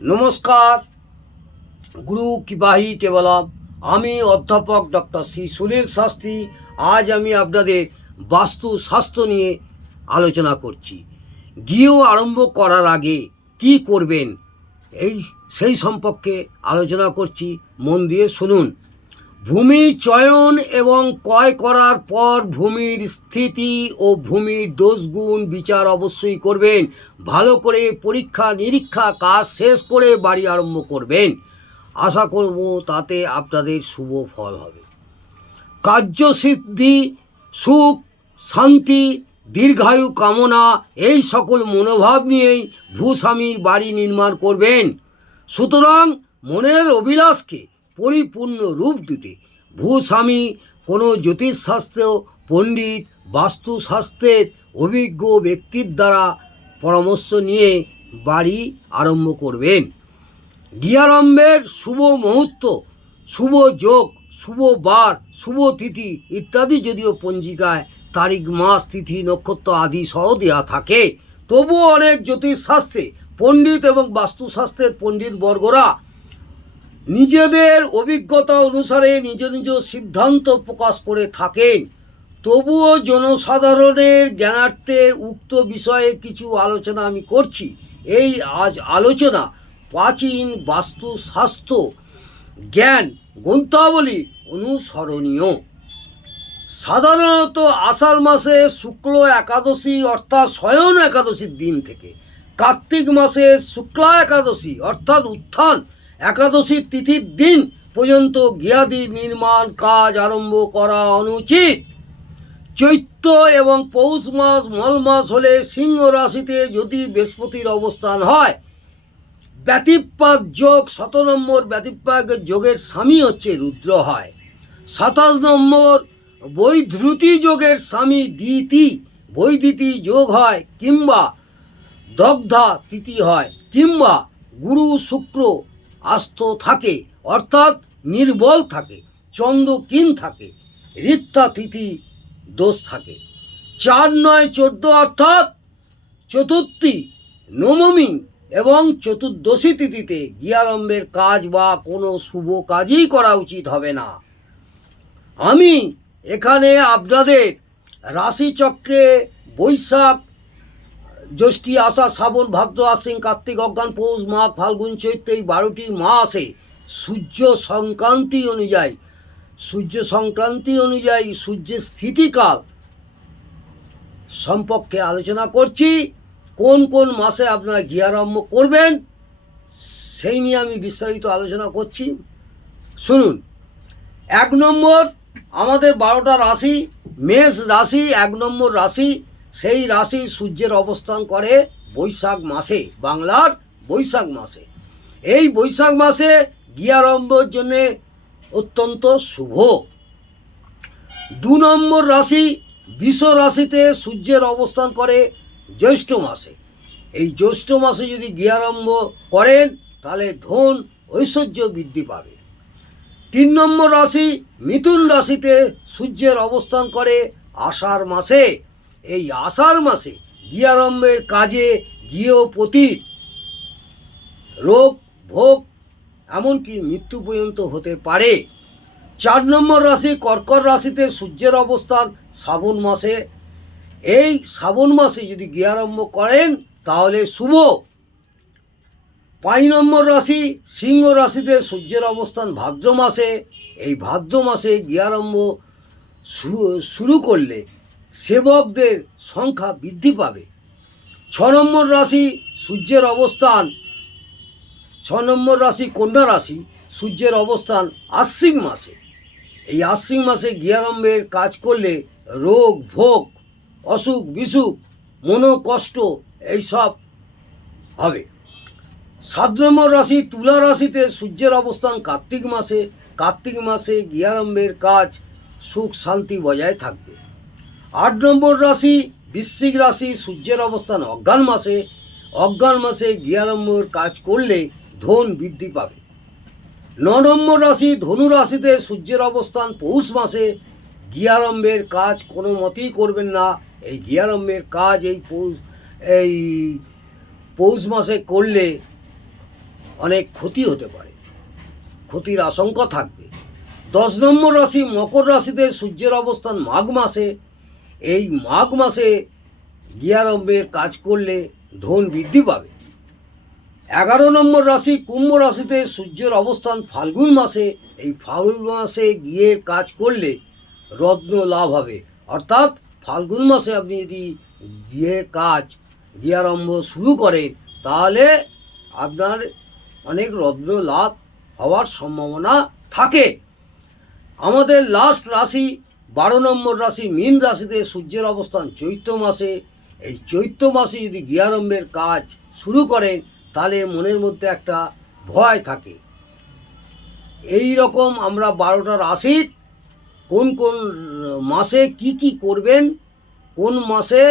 নমস্কার। গুরু কিবাহি কেবলম। আমি অধ্যাপক ডক্টর শ্রী সুনীল শাস্ত্রী। আজ আমি আপনাদের বাস্তুশাস্ত্র নিয়ে আলোচনা করছি। গৃহ আরম্ভ করার আগে কি করবেন সেই সম্পর্কে আলোচনা করছি, মন দিয়ে শুনুন। ভূমি চয়ন এবং ক্রয় করার পর ভূমির স্থিতি ও ভূমির দোষগুণ বিচার অবশ্যই করবেন। ভালো করে পরীক্ষা নিরীক্ষা কাজ শেষ করে বাড়ি আরম্ভ করবেন। আশা করব তাতে আপনাদের শুভ ফল হবে। কার্যসিদ্ধি, সুখ, শান্তি, দীর্ঘায়ু কামনা, এই সকল মনোভাব নিয়েই ভূস্বামী বাড়ি নির্মাণ করবেন। সুতরাং মনের অভিলাষকে পরিপূর্ণ রূপ দিতে ভূস্বামী কোনো জ্যোতিষশাস্ত্র পণ্ডিত, বাস্তুশাস্ত্রের অভিজ্ঞ ব্যক্তির দ্বারা পরামর্শ নিয়ে বাড়ি আরম্ভ করবেন। গৃহারম্ভের শুভ মুহূর্ত, শুভ যোগ, শুভ বার, শুভ তিথি ইত্যাদি যদিও পঞ্জিকায় তারিখ, মাস, তিথি, নক্ষত্র আদি সহ দেওয়া থাকে, তবুও অনেক জ্যোতিষশাস্ত্রে পণ্ডিত এবং বাস্তুশাস্ত্রের পণ্ডিতবর্গরা নিজেদের অভিজ্ঞতা অনুসারে নিজ নিজ সিদ্ধান্ত প্রকাশ করে থাকেন। তবুও জনসাধারণের জ্ঞানার্থে উক্ত বিষয়ে কিছু আলোচনা আমি করছি। এই আজ আলোচনা প্রাচীন বাস্তুশাস্ত্র জ্ঞান গ্রন্থাবলী অনুসরণীয়। সাধারণত আষাঢ় মাসে শুক্ল একাদশী অর্থাৎ শয়ন একাদশীর দিন থেকে কার্তিক মাসে শুক্লা একাদশী অর্থাৎ উত্থান একাদশীর তিথির দিন পর্যন্ত গৃহাদি নির্মাণ কাজ আরম্ভ করা অনুচিত। চৈত্র এবং পৌষ মাস, মল মাস হলে সিংহ রাশিতে যদি বৃহস্পতির অবস্থান হয়, ব্যতিপাত যোগ 17 নম্বর ব্যতিপাত যোগের স্বামী হচ্ছে রুদ্র হয়। 27 নম্বর বৈধৃতি যোগের স্বামী দিতি বৈদিতি যোগ হয়, কিংবা দগ্ধা তিথি হয়, কিংবা গুরু শুক্র আস্ত থাকে অর্থাৎ নির্বল থাকে, চন্দ্রকিন থাকে, ঋত্তা তিথি দোষ থাকে। 4, 9, 14 অর্থাৎ চতুর্থী, নবমী এবং চতুর্দশী তিথিতে গৃহারম্ভের কাজ বা কোনো শুভ কাজই করা উচিত হবে না। আমি এখানে আপনাদের রাশিচক্রে বৈশাখ, জ্যৈষ্ঠী, আষাঢ়, শ্রাবণ, ভাদ্র, আশ্বিন, কার্তিক, অগ্রহায়ণ, পৌষ, মাঘ, ফাল্গুন, চৈত্র এই 12টি মাসে সূর্য সংক্রান্তি অনুযায়ী সূর্যের স্থিতিকাল সম্পর্কে আলোচনা করছি। কোন কোন মাসে আপনারা গৃহারম্ভ করবেন সেই নিয়ে আমি বিস্তারিত আলোচনা করছি, শুনুন। 1 নম্বর, আমাদের 12টা রাশি, মেষ রাশি 1 নম্বর রাশি। সেই রাশি সূর্যের অবস্থান করে বৈশাখ মাসে, বাংলার বৈশাখ মাসে। এই বৈশাখ মাসে গৃহারম্ভের জন্য অত্যন্ত শুভ। 2 নম্বর রাশি বৃষ রাশিতে সূর্যের অবস্থান করে জ্যৈষ্ঠ মাসে। এই জ্যৈষ্ঠ মাসে যদি গৃহারম্ভ করেন তাহলে ধন ঐশ্বর্য বৃদ্ধি পাবে। 3 নম্বর রাশি মিথুন রাশিতে সূর্যের অবস্থান করে আষাঢ় মাসে। এই আষাঢ় মাসে গৃহারম্ভের কাজে গৃহপতির রোগ ভোগ এমনকি মৃত্যু পর্যন্ত হতে পারে। 4 নম্বর রাশি কর্কট রাশিতে সূর্যের অবস্থান শ্রাবণ মাসে। এই শ্রাবণ মাসে যদি গৃহারম্ভ করেন তাহলে শুভ। 5 নম্বর রাশি সিংহ রাশিতে সূর্যের অবস্থান ভাদ্র মাসে। এই ভাদ্র মাসে গৃহারম্ভ শুরু করলে সেবকদের সংখ্যা বৃদ্ধি পাবে। 6 নম্বর রাশি সূর্যের অবস্থান 6 নম্বর রাশি কন্যা রাশি, সূর্যের অবস্থান আশ্বিন মাসে। এই আশ্বিন মাসে গৃহারম্ভের কাজ করলে রোগ ভোগ, অসুখ বিসুখ, মনোকষ্ট এইসব হবে। 7 নম্বর রাশি তুলা রাশিতে সূর্যের অবস্থান কার্তিক মাসে। কার্তিক মাসে গৃহারম্ভের কাজ সুখ শান্তি বজায় থাকবে। 8 নম্বর রাশি বৃশ্চিক রাশি, সূর্যের অবস্থান অগ্রহায়ণ মাসে। অগ্রহায়ণ মাসে গৃহারম্ভের কাজ করলে ধন বৃদ্ধি পাবে। 9 নম্বর রাশি ধনু রাশিতে সূর্যের অবস্থান পৌষ মাসে। গৃহারম্ভের কাজ কোনো মতেই করবেন না। এই গৃহারম্ভের কাজ এই পৌষ মাসে করলে অনেক ক্ষতি হতে পারে, ক্ষতির আশঙ্কা থাকবে। 10 নম্বর রাশি মকর রাশিতে সূর্যের অবস্থান মাঘ মাসে। এই মাঘ মাসে গৃহারম্ভের কাজ করলে ধন বৃদ্ধি পাবে। 11 নম্বর রাশি কুম্ভ রাশিতে সূর্যের অবস্থান ফাল্গুন মাসে। এই ফাল্গুন মাসে গৃহের কাজ করলে রত্ন লাভ হবে। অর্থাৎ ফাল্গুন মাসে আপনি যদি গৃহের কাজ গৃহারম্ভ শুরু করেন তাহলে আপনার অনেক রত্ন লাভ হওয়ার সম্ভাবনা থাকে। আমাদের লাস্ট রাশি 12 নম্বর রাশি মীন রাশিতে সূর্যের অবস্থান চৈত্র মাসে। এই চৈত্র মাসে যদি গৃহারম্ভের কাজ শুরু করেন তাহলে মনের মধ্যে একটা ভয় থাকে। এই রকম আমরা 12টা রাশির কোন কোন মাসে কি করবেন, কোন মাসে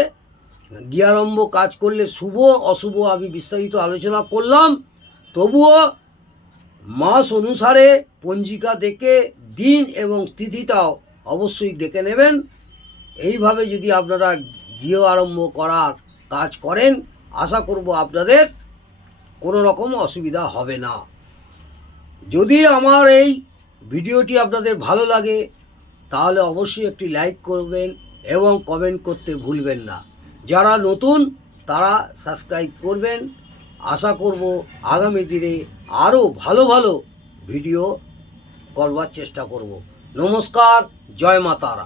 গৃহারম্ভ কাজ করলে শুভ অশুভ আমি বিস্তারিত আলোচনা করলাম। তবুও মাস অনুসারে পঞ্জিকা দেখে দিন এবং তিথিটাও অবশ্যই দেখে নেবেন। এইভাবে যদি আপনারা গৃহ আরম্ভ করার কাজ করেন আশা করব আপনাদের কোনো রকম অসুবিধা হবে না। যদি আমার এই ভিডিওটি আপনাদের ভালো লাগে তাহলে অবশ্যই একটি লাইক করবেন এবং কমেন্ট করতে ভুলবেন না। যারা নতুন তারা সাবস্ক্রাইব করবেন। আশা করব আগামী দিনে আরও ভালো ভালো ভিডিও করবার চেষ্টা করব। নমস্কার, জয় মা তারা।